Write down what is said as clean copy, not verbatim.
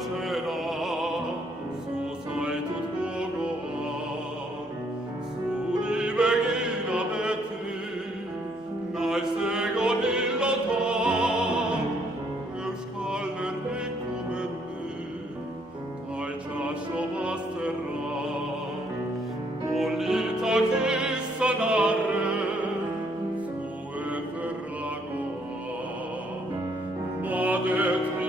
dolcera, zuzaitu gogoan, zuri begira beti, naiz egon hildotan, Euskal Herriko mendi, ta itxaso bazterra, politak izan arren, zuen ferragoa, badet